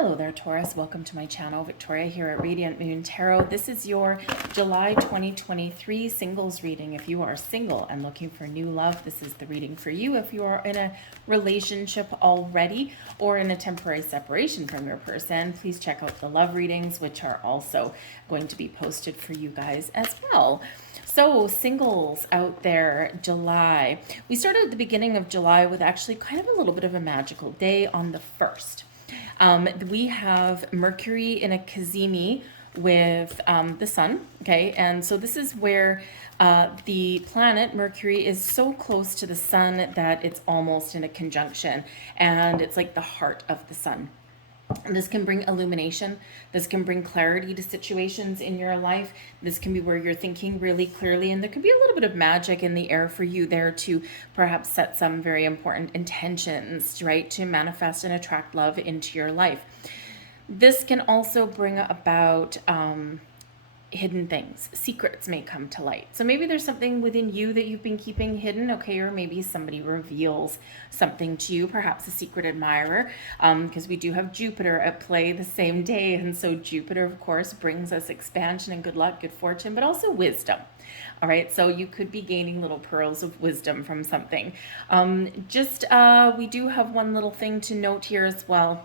Hello there, Taurus. Welcome to my channel. Victoria here at Radiant Moon Tarot. This is your July 2023 singles reading. If you are single and looking for new love, this is the reading for you. If you are in a relationship already or in a temporary separation from your person, please check out the love readings, which are also going to be posted for you guys as well. So singles out there, July. We started at the beginning of July with actually kind of a little bit of a magical day on the 1st. We have Mercury in a cazimi with the sun, okay? And so this is where the planet Mercury is so close to the sun that it's almost in a conjunction, and it's like the heart of the sun. This can bring illumination. This can bring clarity to situations in your life. This can be where you're thinking really clearly, and there can be a little bit of magic in the air for you there to perhaps set some very important intentions, right, to manifest and attract love into your life. This can also bring about hidden things. Secrets may come to light. So maybe there's something within you that you've been keeping hidden, okay? Or maybe somebody reveals something to you, perhaps a secret admirer, because we do have Jupiter at play the same day. And so Jupiter, of course, brings us expansion and good luck, good fortune, but also wisdom. All right, so you could be gaining little pearls of wisdom from something. We do have one little thing to note here as well.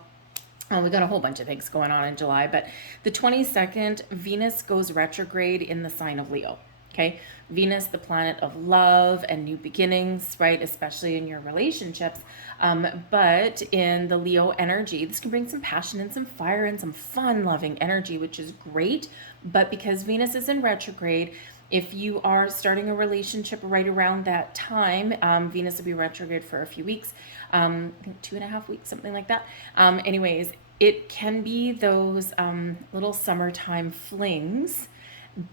We got a whole bunch of things going on in July, but the 22nd, Venus goes retrograde in the sign of Leo. Okay, Venus, the planet of love and new beginnings, right? Especially in your relationships. But in the Leo energy, this can bring some passion and some fire and some fun loving energy, which is great. But because Venus is in retrograde, if you are starting a relationship right around that time, Venus will be retrograde for a few weeks, I think 2.5 weeks, something like that. Anyways, it can be those little summertime flings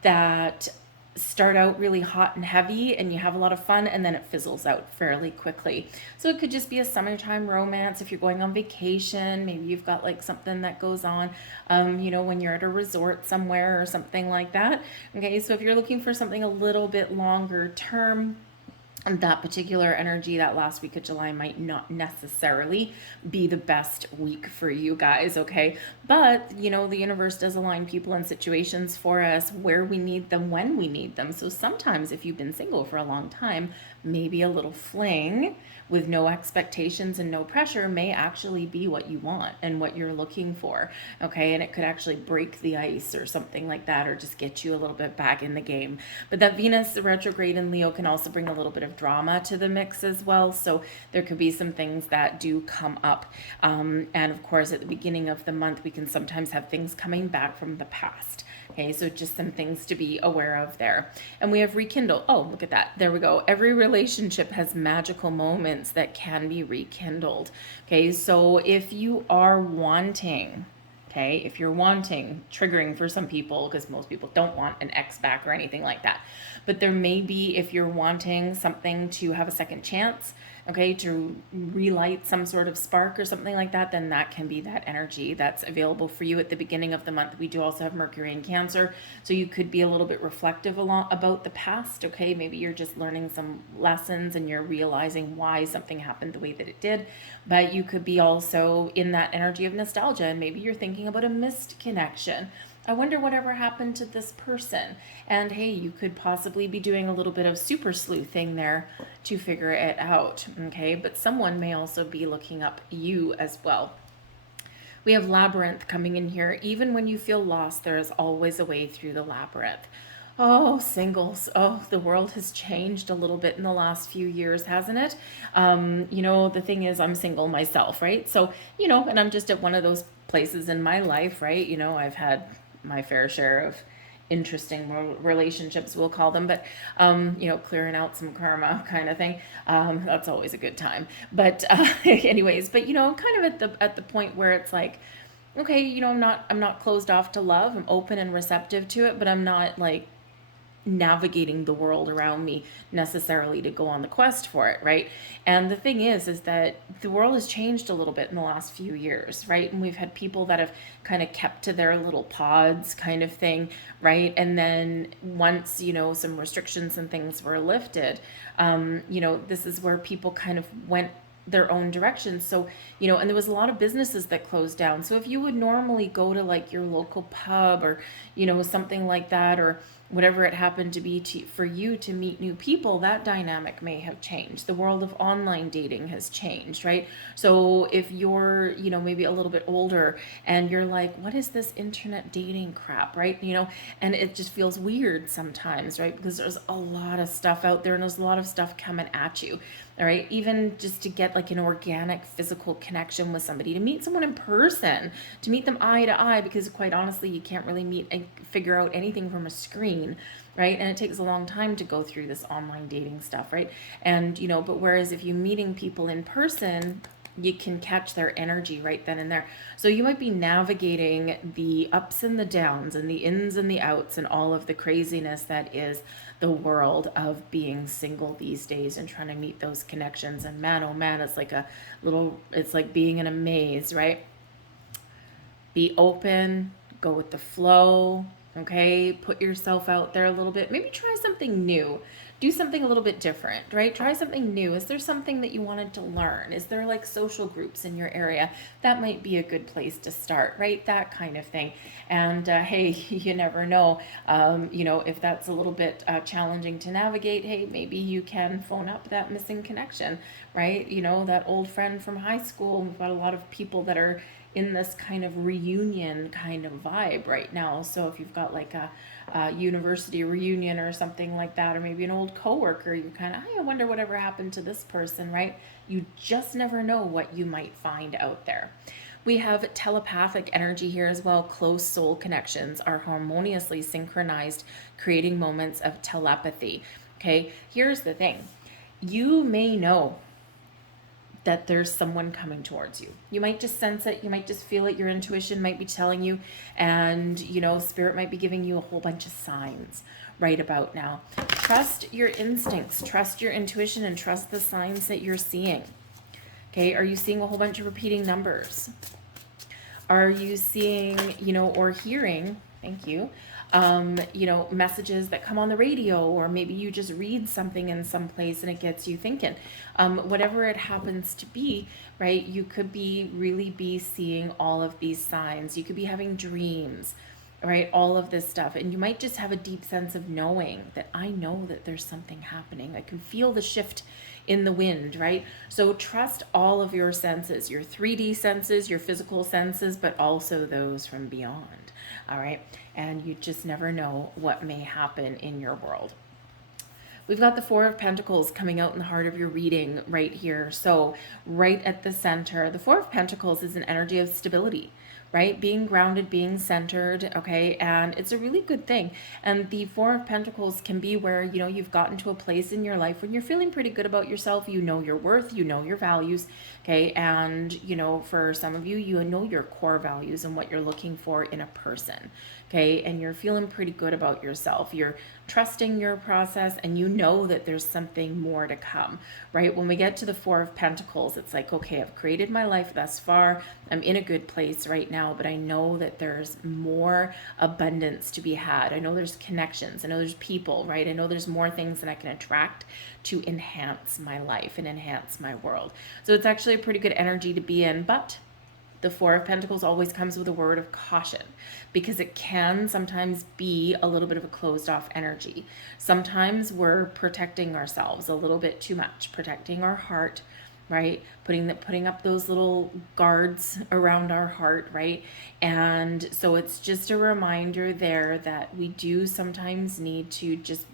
that start out really hot and heavy and you have a lot of fun, and then it fizzles out fairly quickly. So it could just be a summertime romance. If you're going on vacation, maybe you've got like something that goes on when you're at a resort somewhere or something like that. Okay, so if you're looking for something a little bit longer term, that particular energy, that last week of July might not necessarily be the best week for you guys, okay? But, the universe does align people and situations for us where we need them, when we need them. So sometimes if you've been single for a long time, maybe a little fling with no expectations and no pressure may actually be what you want and what you're looking for, okay? And it could actually break the ice or something like that, or just get you a little bit back in the game. But that Venus retrograde in Leo can also bring a little bit of drama to the mix as well. So there could be some things that do come up. And of course, at the beginning of the month, we can sometimes have things coming back from the past. Okay, so just some things to be aware of there. And we have rekindle. Oh, look at that. There we go. Every relationship has magical moments that can be rekindled. Okay, so if you are wanting, triggering for some people, because most people don't want an ex back or anything like that. But there may be, if you're wanting something to have a second chance, okay, to relight some sort of spark or something like that, then that can be that energy that's available for you at the beginning of the month. We do also have Mercury in Cancer, so you could be a little bit reflective about the past, okay? Maybe you're just learning some lessons and you're realizing why something happened the way that it did, but you could be also in that energy of nostalgia, and maybe you're thinking about a missed connection. I wonder whatever happened to this person. And hey, you could possibly be doing a little bit of super sleuthing there to figure it out, okay? But someone may also be looking up you as well. We have labyrinth coming in here. Even when you feel lost, there is always a way through the labyrinth. Oh, singles. Oh, the world has changed a little bit in the last few years, hasn't it? The thing is, I'm single myself, right? So, and I'm just at one of those places in my life, right? I've had my fair share of interesting relationships, we'll call them, but clearing out some karma kind of thing. That's always a good time. But anyways, but kind of at the point where it's like, okay, I'm not closed off to love. I'm open and receptive to it, but I'm not like navigating the world around me necessarily to go on the quest for it, right? And the thing is that the world has changed a little bit in the last few years, right? And we've had people that have kind of kept to their little pods kind of thing, right? And then once, some restrictions and things were lifted, this is where people kind of went their own directions. So, and there was a lot of businesses that closed down. So if you would normally go to like your local pub or, something like that, or whatever it happened to be for you to meet new people, that dynamic may have changed. The world of online dating has changed, right? So if you're, maybe a little bit older and you're like, what is this internet dating crap, right? And it just feels weird sometimes, right? Because there's a lot of stuff out there and there's a lot of stuff coming at you. All right. Even just to get like an organic physical connection with somebody, to meet someone in person, to meet them eye to eye, because quite honestly, you can't really meet and figure out anything from a screen, right? And it takes a long time to go through this online dating stuff, right? And, but whereas if you're meeting people in person, you can catch their energy right then and there. So you might be navigating the ups and the downs and the ins and the outs and all of the craziness that is the world of being single these days and trying to meet those connections. And man, oh man, it's like being in a maze, right? Be open, go with the flow, okay? Put yourself out there a little bit. Maybe try something new. Do something a little bit different, right? Try something new. Is there something that you wanted to learn? Is there like social groups in your area? That might be a good place to start, right? That kind of thing. And hey, you never know, if that's a little bit challenging to navigate, hey, maybe you can phone up that missing connection, right? That old friend from high school. We've got a lot of people that are in this kind of reunion kind of vibe right now. So if you've got like a university reunion or something like that, or maybe an old coworker, you're kind of, I wonder whatever happened to this person, right? You just never know what you might find out there. We have telepathic energy here as well. Close soul connections are harmoniously synchronized, creating moments of telepathy. Okay, here's the thing. You may know that there's someone coming towards you. You might just sense it. You might just feel it. Your intuition might be telling you, and spirit might be giving you a whole bunch of signs right about now. Trust your instincts, trust your intuition, and trust the signs that you're seeing. Okay, are you seeing a whole bunch of repeating numbers? Are you seeing, or hearing, thank you, messages that come on the radio, or maybe you just read something in some place and it gets you thinking. Whatever it happens to be, right? You could really be seeing all of these signs. You could be having dreams, right? All of this stuff. And you might just have a deep sense of knowing that I know that there's something happening. I can feel the shift in the wind, right? So trust all of your senses, your 3D senses, your physical senses, but also those from beyond. All right. And you just never know what may happen in your world. We've got the Four of Pentacles coming out in the heart of your reading right here. So right at the center, the Four of Pentacles is an energy of stability, right? Being grounded, being centered, okay? And it's a really good thing. And the Four of Pentacles can be where, you've gotten to a place in your life when you're feeling pretty good about yourself. You know your worth, you know your values, okay? And, for some of you, you know your core values and what you're looking for in a person, okay? And you're feeling pretty good about yourself. You're trusting your process, and you know that there's something more to come, right? When we get to the Four of Pentacles, it's like, okay, I've created my life thus far. I'm in a good place right now, but I know that there's more abundance to be had. I know there's connections. I know there's people, right? I know there's more things that I can attract to enhance my life and enhance my world. So it's actually a pretty good energy to be in, but the Four of Pentacles always comes with a word of caution, because it can sometimes be a little bit of a closed off energy. Sometimes we're protecting ourselves a little bit too much, protecting our heart, right? Putting up those little guards around our heart, right? And so it's just a reminder there that we do sometimes need to just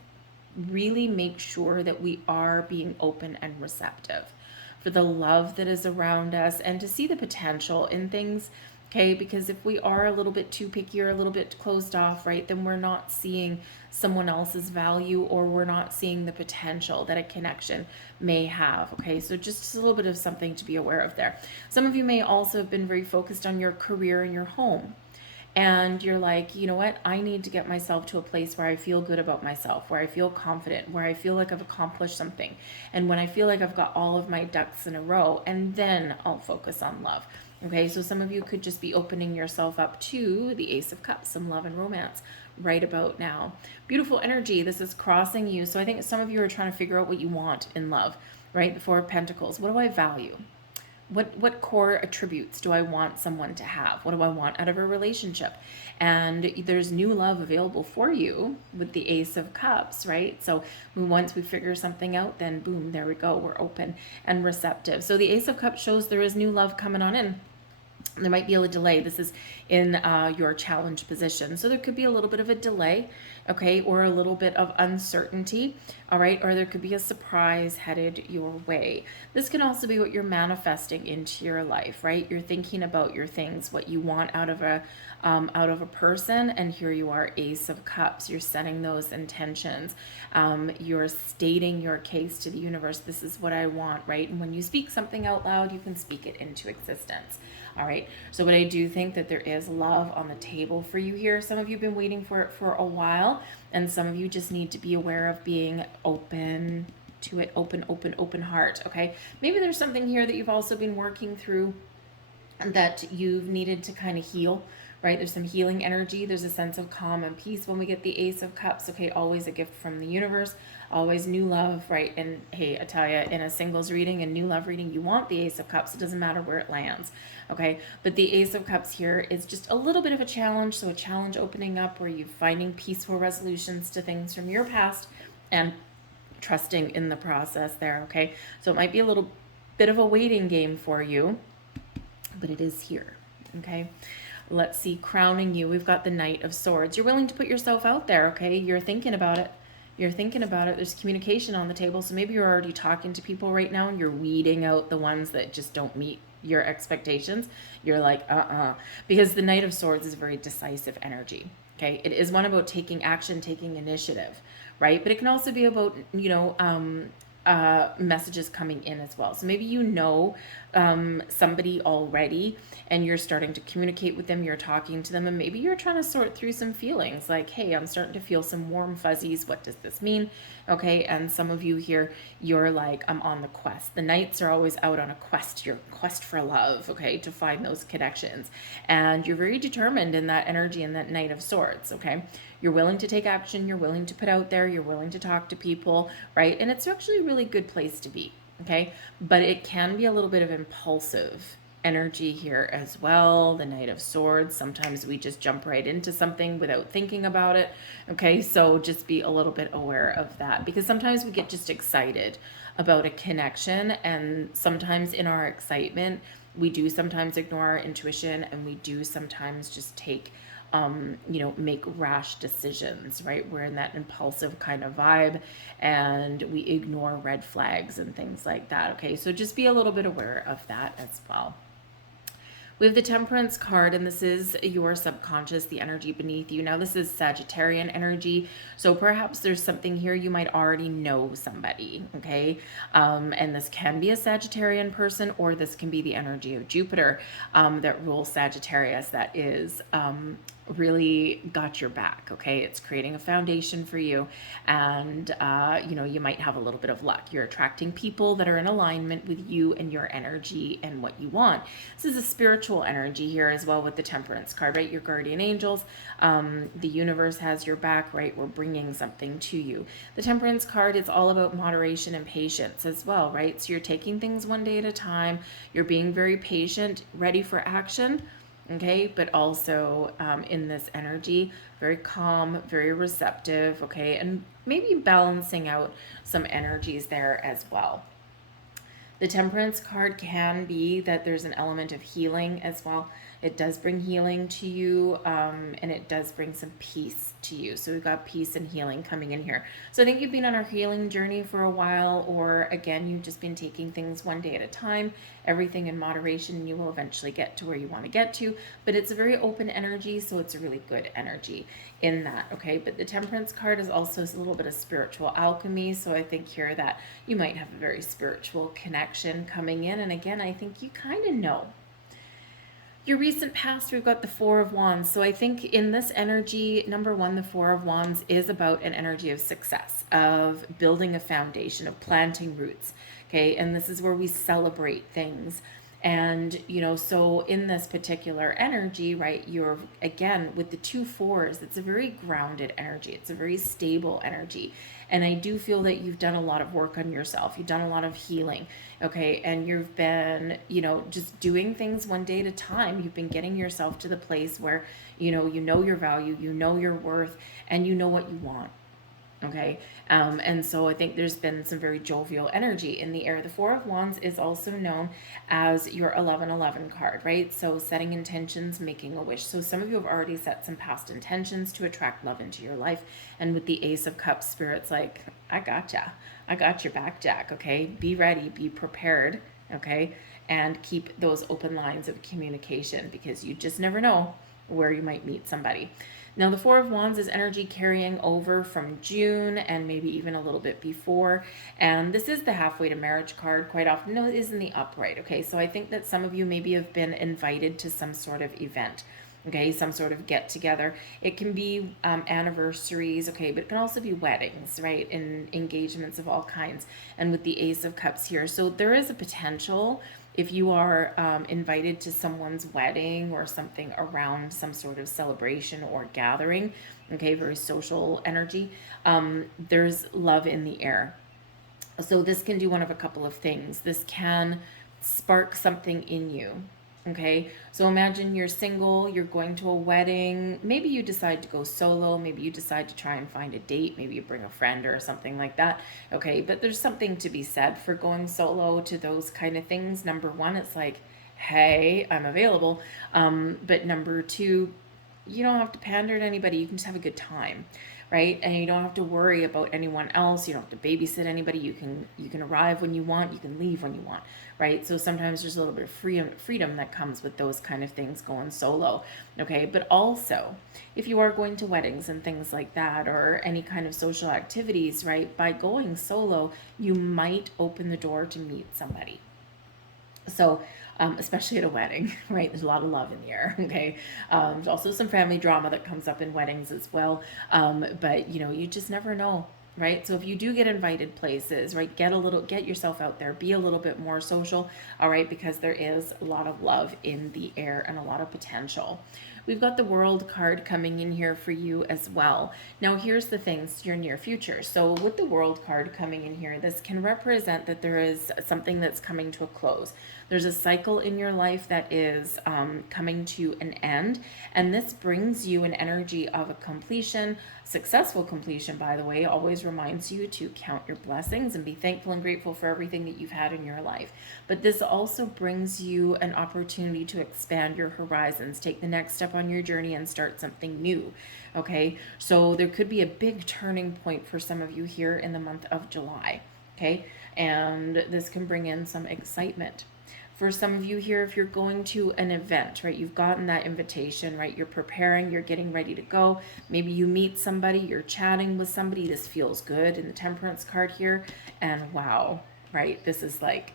really make sure that we are being open and receptive for the love that is around us, and to see the potential in things, okay? Because if we are a little bit too picky or a little bit closed off, right, then we're not seeing someone else's value, or we're not seeing the potential that a connection may have, okay? So just a little bit of something to be aware of there. Some of you may also have been very focused on your career and your home. And you're like, you know what? I need to get myself to a place where I feel good about myself, where I feel confident, where I feel like I've accomplished something. And when I feel like I've got all of my ducks in a row, and then I'll focus on love. Okay, so some of you could just be opening yourself up to the Ace of Cups, some love and romance right about now. Beautiful energy. This is crossing you. So I think some of you are trying to figure out what you want in love, right? The Four of Pentacles. What do I value? What core attributes do I want someone to have? What do I want out of a relationship? And there's new love available for you with the Ace of Cups, right? So once we figure something out, then boom, there we go. We're open and receptive. So the Ace of Cups shows there is new love coming on in. There might be a delay. This is in your challenge position. So there could be a little bit of a delay, okay, or a little bit of uncertainty, all right, or there could be a surprise headed your way. This can also be what you're manifesting into your life, right? You're thinking about your things, what you want out of a person, and here you are, Ace of Cups. You're setting those intentions. You're stating your case to the universe. This is what I want, right? And when you speak something out loud, you can speak it into existence. All right. So, but I do think that there is love on the table for you here. Some of you have been waiting for it for a while, and some of you just need to be aware of being open to it. Open heart. Okay. Maybe there's something here that you've also been working through that you've needed to kind of heal, right? There's some healing energy. There's a sense of calm and peace when we get the Ace of Cups. Okay, always a gift from the universe, always new love, right? And hey, I tell you, in a singles reading and new love reading, you want the Ace of Cups. It doesn't matter where it lands, okay? But the Ace of Cups here is just a little bit of a challenge. So a challenge opening up where you're finding peaceful resolutions to things from your past and trusting in the process there, okay? So it might be a little bit of a waiting game for you, but it is here, okay? Let's see, crowning you, we've got the Knight of Swords. You're willing to put yourself out there, okay? You're thinking about it. You're thinking about it. There's communication on the table. So maybe you're already talking to people right now and you're weeding out the ones that just don't meet your expectations. You're like, because the Knight of Swords is a very decisive energy, okay? It is one about taking action, taking initiative, right? But it can also be about, messages coming in as well. So maybe somebody already and you're starting to communicate with them, you're talking to them, and maybe you're trying to sort through some feelings like, hey, I'm starting to feel some warm fuzzies. What does this mean? Okay, and some of you here, you're like, I'm on the quest. The Knights are always out on a quest, your quest for love, okay, to find those connections. And you're very determined in that energy and that Knight of Swords, okay? You're willing to take action, you're willing to put out there, you're willing to talk to people, right? And it's actually a really good place to be, okay? But it can be a little bit of impulsive energy here as well. The Knight of Swords, sometimes we just jump right into something without thinking about it, okay? So just be a little bit aware of that, because sometimes we get just excited about a connection, and sometimes in our excitement, we do sometimes ignore our intuition, and we do sometimes just take make rash decisions, right? We're in that impulsive kind of vibe and we ignore red flags and things like that. Okay, so just be a little bit aware of that as well. We have the Temperance card, and this is your subconscious, the energy beneath you. Now, this is Sagittarian energy, so perhaps there's something here you might already know somebody, okay? And this can be a Sagittarian person, or this can be the energy of Jupiter that rules Sagittarius, that is really got your back, okay? It's creating a foundation for you, and you might have a little bit of luck. You're attracting people that are in alignment with you and your energy and what you want. This is a spiritual energy here as well with the Temperance card, right? Your guardian angels, the universe has your back, right? We're bringing something to you. The Temperance card is all about moderation and patience as well, right? So you're taking things one day at a time. You're being very patient, ready for action, okay, but also in this energy, very calm, very receptive, okay, and maybe balancing out some energies there as well. The Temperance card can be that there's an element of healing as well. It does bring healing to you, and it does bring some peace to you. So we've got peace and healing coming in here. So I think you've been on a healing journey for a while, or again, you've just been taking things one day at a time, everything in moderation, and you will eventually get to where you want to get to. But it's a very open energy, so it's a really good energy in that, okay? But the Temperance card is also a little bit of spiritual alchemy, so I think here that you might have a very spiritual connection coming in, and again, I think you kind of know. Your recent past, we've got the Four of Wands. So I think in this energy, number one, the Four of Wands is about an energy of success, of building a foundation, of planting roots, okay? And this is where we celebrate things. And, so in this particular energy, right, you're again with the two fours, it's a very grounded energy. It's a very stable energy. And I do feel that you've done a lot of work on yourself. You've done a lot of healing. Okay. And you've been, just doing things one day at a time. You've been getting yourself to the place where, you know your value, you know your worth, and you know what you want. Okay. And so I think there's been some very jovial energy in the air. The Four of Wands is also known as your 1111 card, right? So setting intentions, making a wish. So some of you have already set some past intentions to attract love into your life. And with the Ace of Cups, Spirit's like, I gotcha. I got your back, Jack. Okay. Be ready, be prepared. Okay. And keep those open lines of communication, because you just never know where you might meet somebody. Now, the Four of Wands is energy carrying over from June and maybe even a little bit before. And this is the halfway to marriage card quite often. No, it is in the upright. Okay, so I think that some of you maybe have been invited to some sort of event. Okay, some sort of get together. It can be anniversaries, okay, but it can also be weddings, right? And engagements of all kinds. And with the Ace of Cups here. So there is a potential, if you are invited to someone's wedding or something around some sort of celebration or gathering, okay, very social energy, there's love in the air. So this can do one of a couple of things. This can spark something in you. Okay, so imagine you're single, you're going to a wedding, maybe you decide to go solo, maybe you decide to try and find a date, maybe you bring a friend or something like that. Okay, but there's something to be said for going solo to those kind of things. Number one, it's like, hey, I'm available. But number two, you don't have to pander to anybody, you can just have a good time, right? And you don't have to worry about anyone else. You don't have to babysit anybody. You can arrive when you want, you can leave when you want, right? So sometimes there's a little bit of freedom that comes with those kind of things going solo. Okay, but also if you are going to weddings and things like that, or any kind of social activities, right, by going solo you might open the door to meet somebody. So, especially at a wedding, right? There's a lot of love in the air. Okay. There's also some family drama that comes up in weddings as well. But you just never know, right? So if you do get invited places, right, get yourself out there, be a little bit more social. All right. Because there is a lot of love in the air and a lot of potential. We've got the World card coming in here for you as well. Now, here's the things, your near future. So with the World card coming in here, this can represent that there is something that's coming to a close. There's a cycle in your life that is coming to an end, and this brings you an energy of a completion. Successful completion, by the way, always reminds you to count your blessings and be thankful and grateful for everything that you've had in your life. But this also brings you an opportunity to expand your horizons, take the next step on your journey and start something new. Okay, so there could be a big turning point for some of you here in the month of July. Okay, and this can bring in some excitement. For some of you here, if you're going to an event, right, you've gotten that invitation, right, you're preparing, you're getting ready to go. Maybe you meet somebody, you're chatting with somebody, this feels good in the Temperance card here, and wow, right, this is like,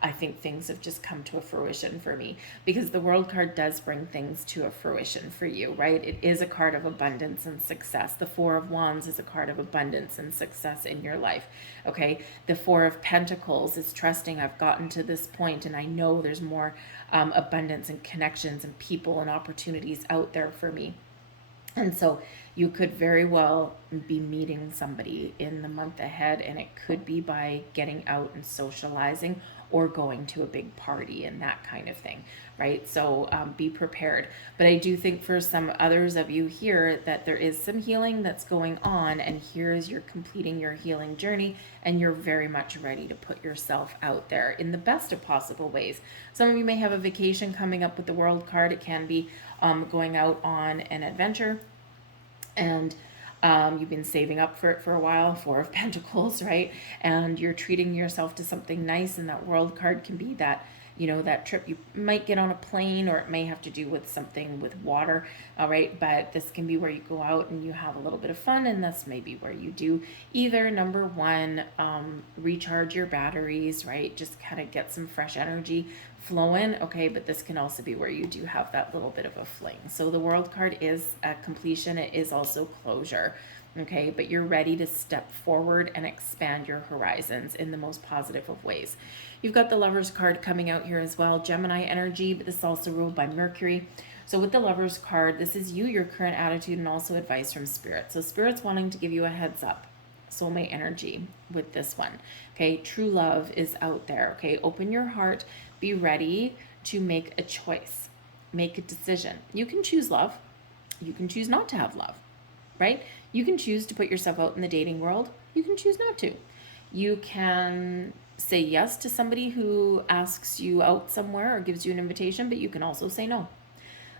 I think things have just come to a fruition for me, because the World card does bring things to a fruition for you, right? It is a card of abundance and success. The Four of Wands is a card of abundance and success in your life, okay? The Four of Pentacles is trusting, I've gotten to this point and I know there's more abundance and connections and people and opportunities out there for me. And so you could very well be meeting somebody in the month ahead, and it could be by getting out and socializing or going to a big party and that kind of thing, right? So be prepared. But I do think for some others of you here that there is some healing that's going on, and here's you're completing your healing journey and you're very much ready to put yourself out there in the best of possible ways. Some of you may have a vacation coming up with the World card. It can be going out on an adventure, and you've been saving up for it for a while, Four of Pentacles, right? And you're treating yourself to something nice, and that World card can be that, that trip. You might get on a plane, or it may have to do with something with water, all right? But this can be where you go out and you have a little bit of fun, and that's maybe where you do either, number one, recharge your batteries, right? Just kind of get some fresh energy flowing, okay? But this can also be where you do have that little bit of a fling. So the World card is a completion. It is also closure, Okay, but you're ready to step forward and expand your horizons in the most positive of ways. You've got the Lovers card coming out here as well, Gemini energy, but this is also ruled by Mercury. So with the Lovers card, this is you, your current attitude, and also advice from Spirit. So Spirit's wanting to give you a heads up, soulmate energy with this one. Okay, true love is out there. Okay, open your heart, be ready to make a choice, make a decision. You can choose love, you can choose not to have love, right? You can choose to put yourself out in the dating world. You can choose not to. You can say yes to somebody who asks you out somewhere or gives you an invitation, but you can also say no.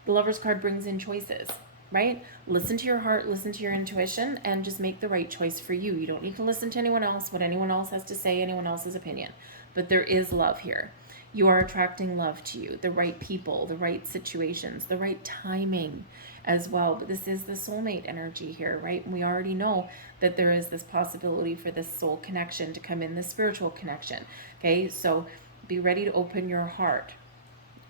The Lovers card brings in choices, right? Listen to your heart, listen to your intuition, and just make the right choice for you. You don't need to listen to anyone else, what anyone else has to say, anyone else's opinion. But there is love here. You are attracting love to you, the right people, the right situations, the right timing as well. But this is the soulmate energy here, right? We already know that there is this possibility for this soul connection to come in, this spiritual connection. Okay, so be ready to open your heart.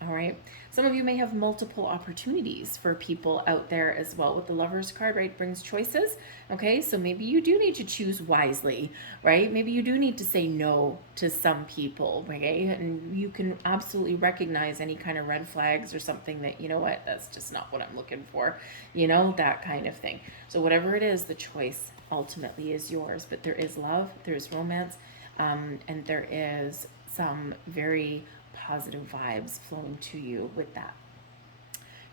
All right. Some of you may have multiple opportunities for people out there as well. With the Lovers card, right, brings choices. Okay, so maybe you do need to choose wisely, right? Maybe you do need to say no to some people, okay? And you can absolutely recognize any kind of red flags or something that, you know what, that's just not what I'm looking for, you know, that kind of thing. So whatever it is, the choice ultimately is yours. But there is love, there's romance, and there is some very positive vibes flowing to you with that.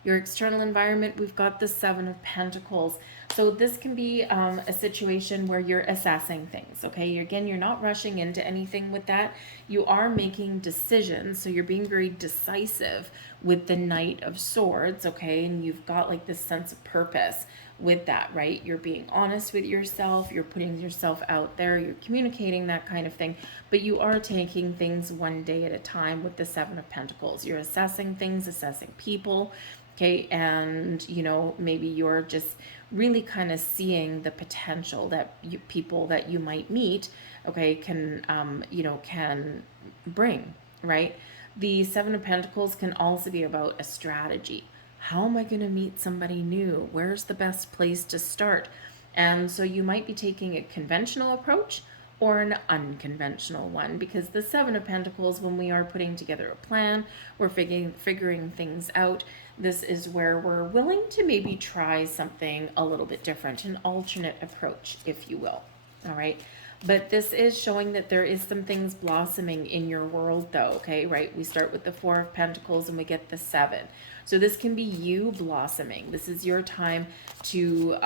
Your external environment, we've got the Seven of Pentacles. So this can be a situation where you're assessing things, okay? Again, you're not rushing into anything with that. You are making decisions, so you're being very decisive with the Knight of Swords, okay? And you've got like this sense of purpose with that, right? You're being honest with yourself, you're putting yourself out there, you're communicating that kind of thing, but you are taking things one day at a time with the Seven of Pentacles. You're assessing things, assessing people, okay? And, you know, maybe you're just really kind of seeing the potential that people that you might meet, okay, can, you know, can bring, right? The Seven of Pentacles can also be about a strategy. How am I going to meet somebody new? Where's the best place to start? And so you might be taking a conventional approach or an unconventional one, because the Seven of Pentacles, when we are putting together a plan, we're figuring things out, this is where we're willing to maybe try something a little bit different, an alternate approach, if you will. All right. But this is showing that there is some things blossoming in your world though, okay, right? We start with the Four of Pentacles and we get the Seven. So this can be you blossoming. This is your time to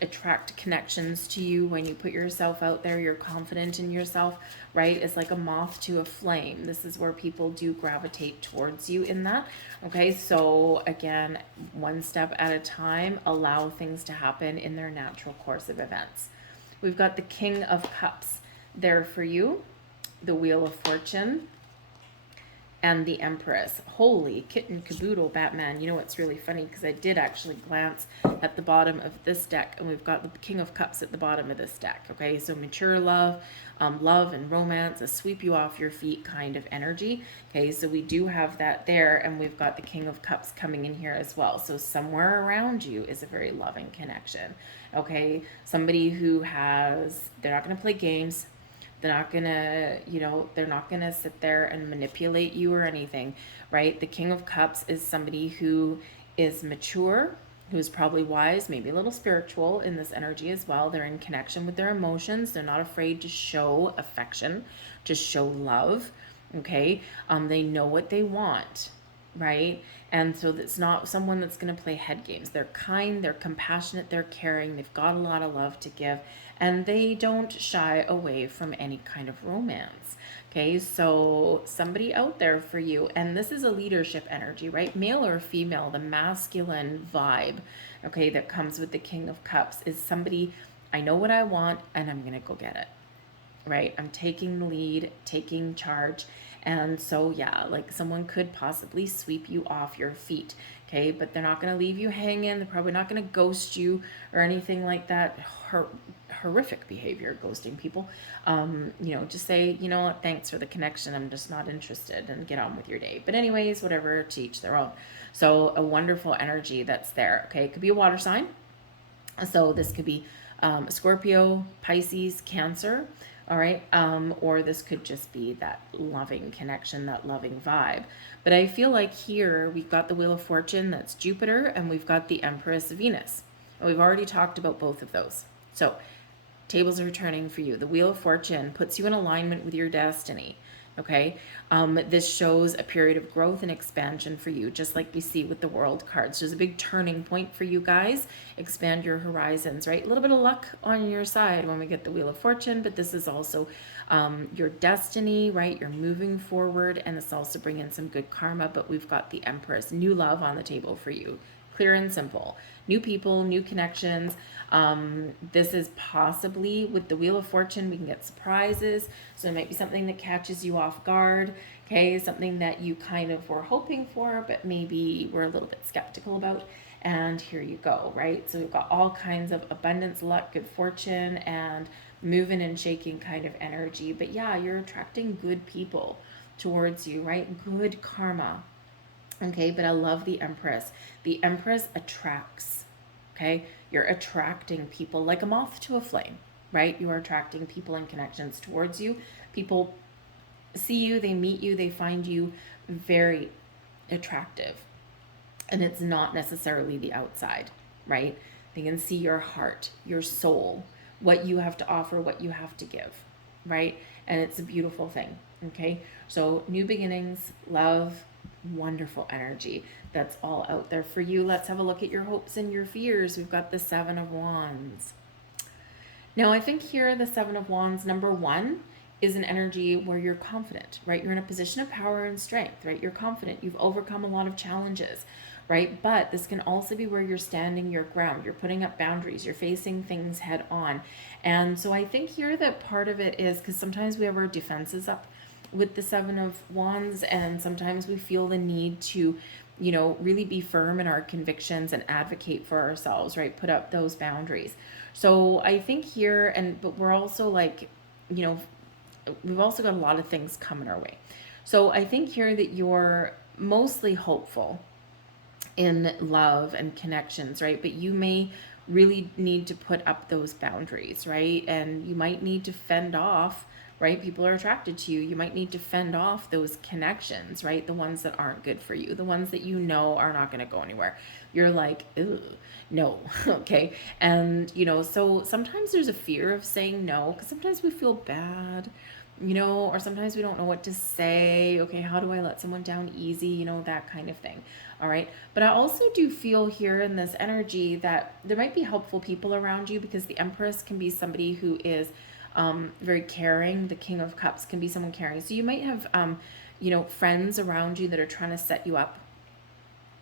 attract connections to you when you put yourself out there. You're confident in yourself, right? It's like a moth to a flame. This is where people do gravitate towards you in that. Okay, so again, one step at a time, allow things to happen in their natural course of events. We've got the King of Cups there for you, the Wheel of Fortune, and the Empress. Holy kitten caboodle, Batman. You know what's really funny, because I did actually glance at the bottom of this deck, and we've got the King of Cups at the bottom of this deck. Okay, so mature love, love and romance, a sweep you off your feet kind of energy. Okay, so we do have that there, and we've got the King of Cups coming in here as well. So somewhere around you is a very loving connection. Okay, somebody who has, they're not going to play games. They're not gonna, you know, they're not gonna sit there and manipulate you or anything, right? The King of Cups is somebody who is mature, who's probably wise, maybe a little spiritual in this energy as well. They're in connection with their emotions. They're not afraid to show affection, to show love, okay? They know what they want, right? And so it's not someone that's going to play head games. They're kind, they're compassionate, they're caring, they've got a lot of love to give, and they don't shy away from any kind of romance. Okay, so somebody out there for you, and this is a leadership energy, right? Male or female, the masculine vibe, okay, that comes with the King of Cups is somebody, I know what I want and I'm going to go get it, right? I'm taking the lead, taking charge. And so, yeah, like someone could possibly sweep you off your feet, okay? But they're not going to leave you hanging. They're probably not going to ghost you or anything like that. Horrific behavior, ghosting people. You know, just say, you know what, thanks for the connection. I'm just not interested, and get on with your day. But anyways, whatever, to each their own. So a wonderful energy that's there, okay? It could be a water sign. So this could be Scorpio, Pisces, Cancer. All right. Or this could just be that loving connection, that loving vibe. But I feel like here we've got the Wheel of Fortune, that's Jupiter, and we've got the Empress, Venus. And we've already talked about both of those. So tables are turning for you. The Wheel of Fortune puts you in alignment with your destiny. Okay. This shows a period of growth and expansion for you, just like we see with the World cards. There's a big turning point for you guys. Expand your horizons, right? A little bit of luck on your side when we get the Wheel of Fortune, but this is also your destiny, right? You're moving forward, and it's also bringing some good karma. But we've got the Empress, new love on the table for you. Clear and simple. New people, new connections. This is possibly with the Wheel of Fortune, we can get surprises. So it might be something that catches you off guard. Okay, something that you kind of were hoping for, but maybe we're a little bit skeptical about. And here you go, right? So we've got all kinds of abundance, luck, good fortune, and moving and shaking kind of energy. But yeah, you're attracting good people towards you, right? Good karma. Okay, but I love the Empress. The Empress attracts. Okay, you're attracting people like a moth to a flame, right? You are attracting people and connections towards you. People see you, they meet you, they find you very attractive. And it's not necessarily the outside, right? They can see your heart, your soul, what you have to offer, what you have to give, right? And it's a beautiful thing. Okay, so new beginnings, love, wonderful energy that's all out there for you. Let's have a look at your hopes and your fears. We've got the Seven of Wands. Now, I think here the Seven of Wands, number one, is an energy where you're confident, right? You're in a position of power and strength, right? You're confident. You've overcome a lot of challenges, right? But this can also be where you're standing your ground. You're putting up boundaries. You're facing things head on. And so I think here that part of it is because sometimes we have our defenses up with the Seven of Wands, and sometimes we feel the need to, you know, really be firm in our convictions and advocate for ourselves, right? Put up those boundaries. So I think here, but we're also like, you know, we've also got a lot of things coming our way. So I think here that you're mostly hopeful in love and connections, right? But you may really need to put up those boundaries, right? And you might need to fend off, right? People are attracted to you. You might need to fend off those connections, right? The ones that aren't good for you, the ones that you know are not going to go anywhere. You're like, ugh, no, okay? And, you know, so sometimes there's a fear of saying no because sometimes we feel bad, you know, or sometimes we don't know what to say. Okay, how do I let someone down easy? You know, that kind of thing. All right. But I also do feel here in this energy that there might be helpful people around you because the Empress can be somebody who is very caring. The King of Cups can be someone caring. So you might have, you know, friends around you that are trying to set you up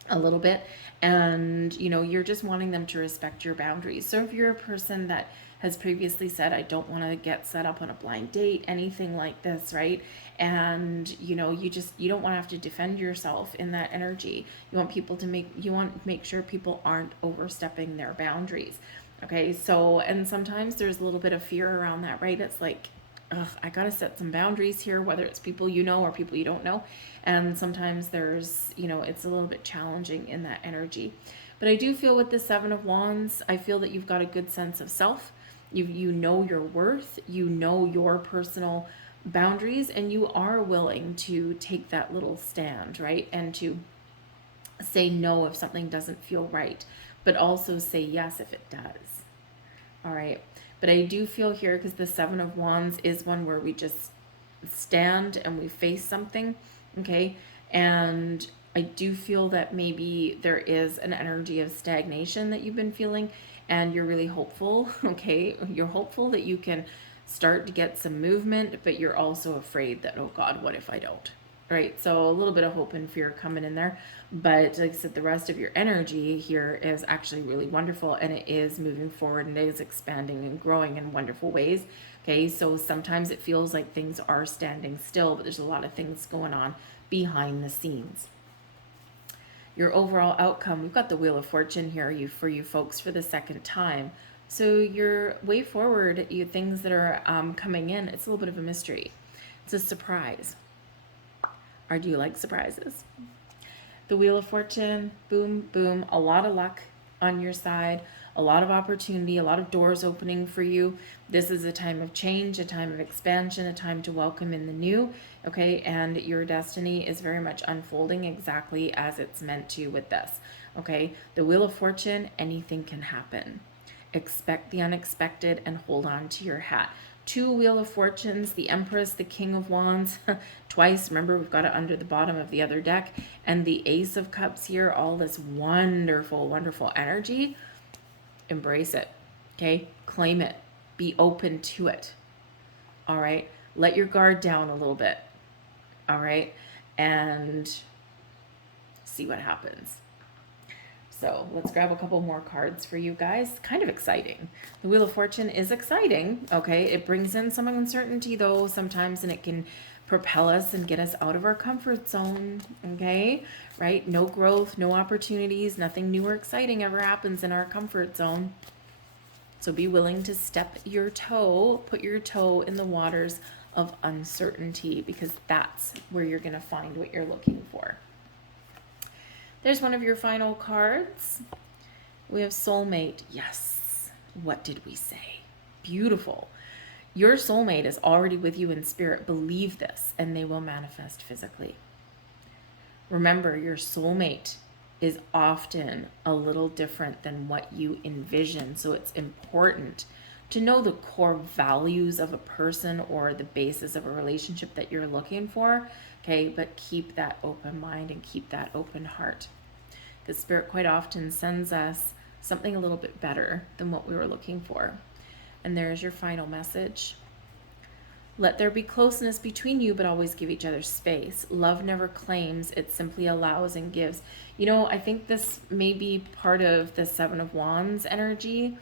a little bit, and you know, you're just wanting them to respect your boundaries. So if you're a person that has previously said, I don't want to get set up on a blind date, anything like this, right? And you know, you don't want to have to defend yourself in that energy. You want to make sure people aren't overstepping their boundaries. Okay, so, and sometimes there's a little bit of fear around that, right? It's like, ugh, I gotta set some boundaries here, whether it's people you know or people you don't know. And sometimes there's, you know, it's a little bit challenging in that energy. But I do feel with the Seven of Wands, I feel that you've got a good sense of self. You know your worth, you know your personal boundaries, and you are willing to take that little stand, right? And to say no if something doesn't feel right, but also say yes if it does. All right. But I do feel here, because the Seven of Wands is one where we just stand and we face something. Okay. And I do feel that maybe there is an energy of stagnation that you've been feeling, and you're really hopeful. Okay. You're hopeful that you can start to get some movement, but you're also afraid that, oh God, what if I don't? Right. So a little bit of hope and fear coming in there. But like I said, the rest of your energy here is actually really wonderful, and it is moving forward and it is expanding and growing in wonderful ways. Okay. So sometimes it feels like things are standing still, but there's a lot of things going on behind the scenes. Your overall outcome, we've got the Wheel of Fortune here for you folks for the second time. So your way forward, things that are coming in, it's a little bit of a mystery. It's a surprise. Or do you like surprises? The Wheel of Fortune, boom, boom, a lot of luck on your side, a lot of opportunity, a lot of doors opening for you. This is a time of change, a time of expansion, a time to welcome in the new, okay? And your destiny is very much unfolding exactly as it's meant to with this, okay? The Wheel of Fortune, anything can happen. Expect the unexpected and hold on to your hat. 2 Wheel of Fortunes, the Empress, the King of Wands, twice. Remember, we've got it under the bottom of the other deck. And the Ace of Cups here, all this wonderful, wonderful energy. Embrace it, okay? Claim it. Be open to it, all right? Let your guard down a little bit, all right? And see what happens. So let's grab a couple more cards for you guys. Kind of exciting. The Wheel of Fortune is exciting, okay? It brings in some uncertainty though sometimes, and it can propel us and get us out of our comfort zone, okay? Right? No growth, no opportunities, nothing new or exciting ever happens in our comfort zone. So be willing to step your toe, put your toe in the waters of uncertainty, because that's where you're going to find what you're looking for. There's one of your final cards. We have soulmate. Yes. What did we say? Beautiful. Your soulmate is already with you in spirit. Believe this, and they will manifest physically. Remember, your soulmate is often a little different than what you envision. So it's important to know the core values of a person or the basis of a relationship that you're looking for, okay? But keep that open mind and keep that open heart, because Spirit quite often sends us something a little bit better than what we were looking for. And there's your final message. Let there be closeness between you, but always give each other space. Love never claims, it simply allows and gives. You know, I think this may be part of the Seven of Wands energy,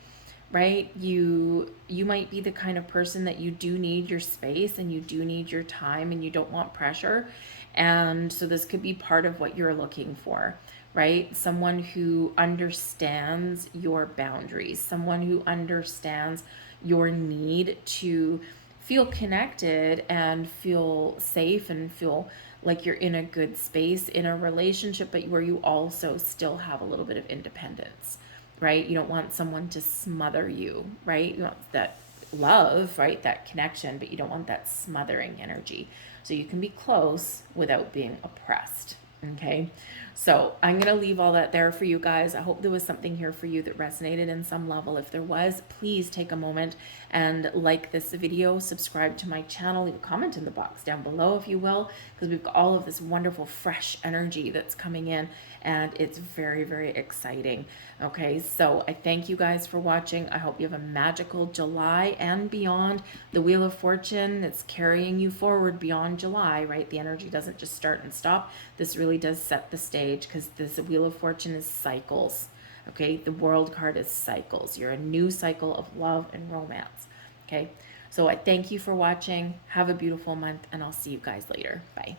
right? You might be the kind of person that you do need your space and you do need your time and you don't want pressure. And so this could be part of what you're looking for, right? Someone who understands your boundaries, someone who understands your need to feel connected and feel safe and feel like you're in a good space in a relationship, but where you also still have a little bit of independence, right? You don't want someone to smother you, right? You want that love, right? That connection, but you don't want that smothering energy. So you can be close without being oppressed, okay? So I'm going to leave all that there for you guys. I hope there was something here for you that resonated in some level. If there was, please take a moment and like this video, subscribe to my channel, leave a comment in the box down below if you will, because we've got all of this wonderful fresh energy that's coming in and it's very, very exciting. Okay, so I thank you guys for watching. I hope you have a magical July and beyond. The Wheel of Fortune, it's carrying you forward beyond July, right? The energy doesn't just start and stop. This really does set the stage, because this Wheel of Fortune is cycles. Okay, the World card is cycles. You're a new cycle of love and romance. Okay, so I thank you for watching. Have a beautiful month, and I'll see you guys later. Bye.